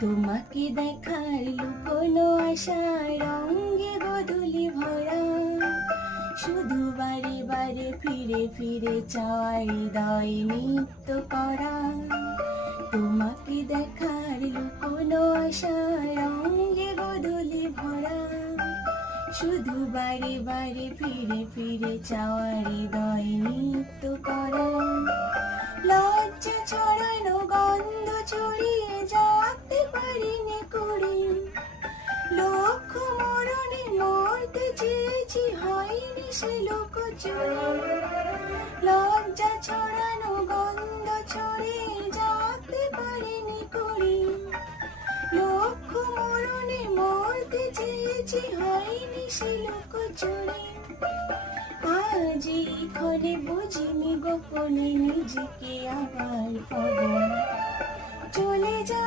তোমাকে দেখার লুকোনো আশা রঙে গোধূলি ভরা, শুধু বারে বারে ফিরে ফিরে চাওয়ার হৃদয় নিত্য করা। তোমাকে দেখার লুকোনো আশা রঙে গোধূলি ভরা, শুধু বারে বারে ফিরে ফিরে চাওয়ার হৃদয় নিত্য করা। লজ্জা ছড়ানো গন্ধ ছড়িয়ে যাতে পারিনি কুড়ি, লক্ষ মরণে মরতে চেয়েছি হয়নি সে লুকোচুরি। লজ্জা ছড়ানো গন্ধ ছড়িয়ে যাতে পারিনি কুড়ি, লক্ষ মরণে মরতে চেয়েছি হয়নি সে লুকোচুরি। আজ এই ক্ষণে বুঝিনি গোপনে নিজেকে আবার পাবো, চলে যা।